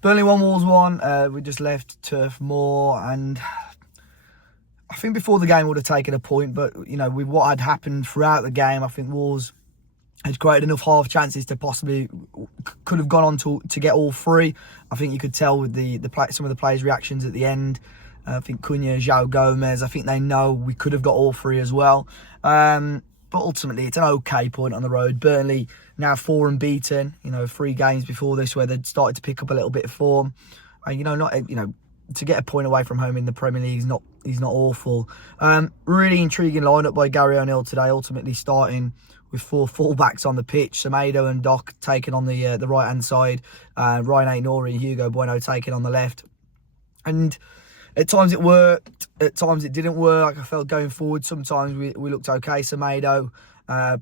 Burnley 1, Wolves 1. We just left Turf Moor, and I think before the game we would have taken a point, but with what had happened throughout the game, I think Wolves had created enough half chances to possibly could have gone on to get all three. I think you could tell with some of the players' reactions at the end. I think Cunha, João Gomez, I think they know we could have got all three as well. But ultimately, it's an okay point on the road. Burnley now 4 unbeaten. 3 games before this where they'd started to pick up a little bit of form. To get a point away from home in the Premier League is not awful. Really intriguing lineup by Gary O'Neill today. Ultimately starting with 4 fullbacks on the pitch. Semedo and Doc taking on the right hand side. Ryan Aït-Nouri and Hugo Bueno taking on the left. And at times it worked, at times it didn't work. I felt going forward, sometimes we looked okay. Semedo,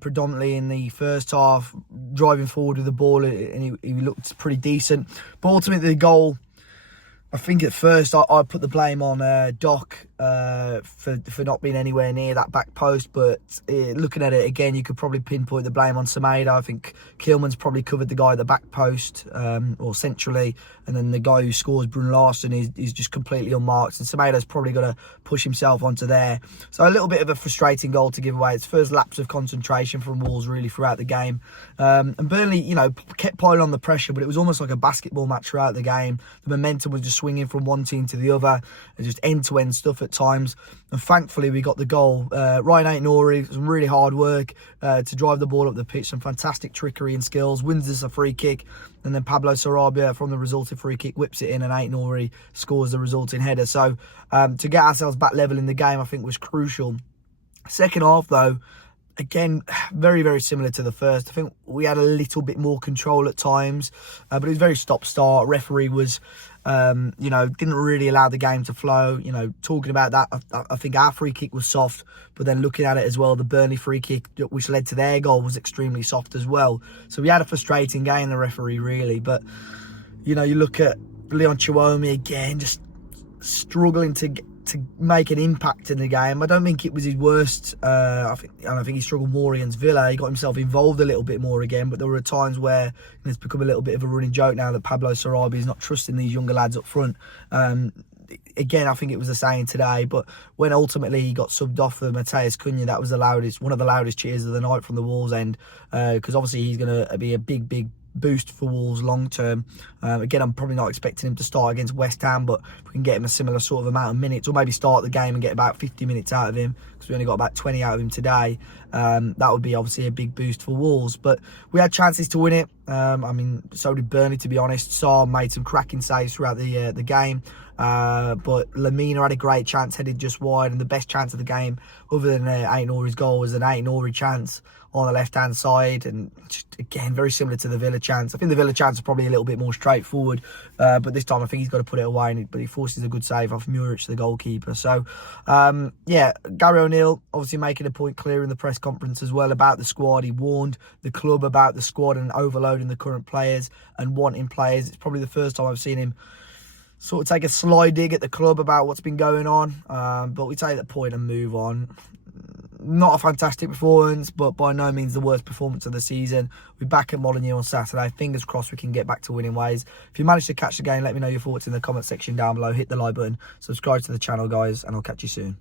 predominantly in the first half, driving forward with the ball, and he looked pretty decent. But ultimately the goal, I think at first I put the blame on Doc for not being anywhere near that back post, but looking at it again, you could probably pinpoint the blame on Semedo. I think Kilman's probably covered the guy at the back post, or centrally, and then the guy who scores, Brun Larsen, is just completely unmarked, and Semedo's probably got to push himself onto there. So a little bit of a frustrating goal to give away. It's first lapse of concentration from Wolves really throughout the game, and Burnley, kept piling on the pressure, but it was almost like a basketball match throughout the game. The momentum was just swinging from one team to the other, and just end-to-end stuff at times. And thankfully we got the goal. Ryan Aït-Nouri, some really hard work to drive the ball up the pitch, some fantastic trickery and skills, wins us a free kick, and then Pablo Sarabia from the resulting free kick whips it in, and Aït-Nouri scores the resulting header. So to get ourselves back level in the game, I think, was crucial. Second half though, again, very, very similar to the first. I think we had a little bit more control at times, but it was very stop-start. Referee was, didn't really allow the game to flow. Talking about that, I think our free kick was soft, but then looking at it as well, the Burnley free kick, which led to their goal, was extremely soft as well. So we had a frustrating game, the referee, really. But, you look at Leon Chiwomi again, just struggling to make an impact in the game. I don't think it was his worst. I think he struggled more against Villa. He got himself involved a little bit more again, but there were times where it's become a little bit of a running joke now that Pablo Sarabia is not trusting these younger lads up front. Again, I think it was the same today, but when ultimately he got subbed off for Matheus Cunha, that was one of the loudest cheers of the night from the Wolves end, because obviously he's going to be a big boost for Wolves long term. Again, I'm probably not expecting him to start against West Ham, but if we can get him a similar sort of amount of minutes, or maybe start the game and get about 50 minutes out of him, because we only got about 20 out of him today, that would be obviously a big boost for Wolves. But we had chances to win it. So did Burnley, to be honest. Sarr made some cracking saves throughout the game, but Lamina had a great chance, headed just wide, and the best chance of the game, other than Aït-Nouri's goal, was an Aït-Nouri chance on the left-hand side, and just, again, very similar to the Villa chance. I think the Villa chance is probably a little bit more straightforward, but this time I think he's got to put it away, but he forces a good save off Muric, the goalkeeper. So, Gary O'Neill obviously making a point clear in the press conference as well about the squad. He warned the club about the squad and overloading the current players and wanting players. It's probably the first time I've seen him sort of take a sly dig at the club about what's been going on, but we take that point and move on. Not a fantastic performance, but by no means the worst performance of the season. We're back at Molineux on Saturday. Fingers crossed we can get back to winning ways. If you manage to catch the game, let me know your thoughts in the comment section down below. Hit the like button, subscribe to the channel, guys, and I'll catch you soon.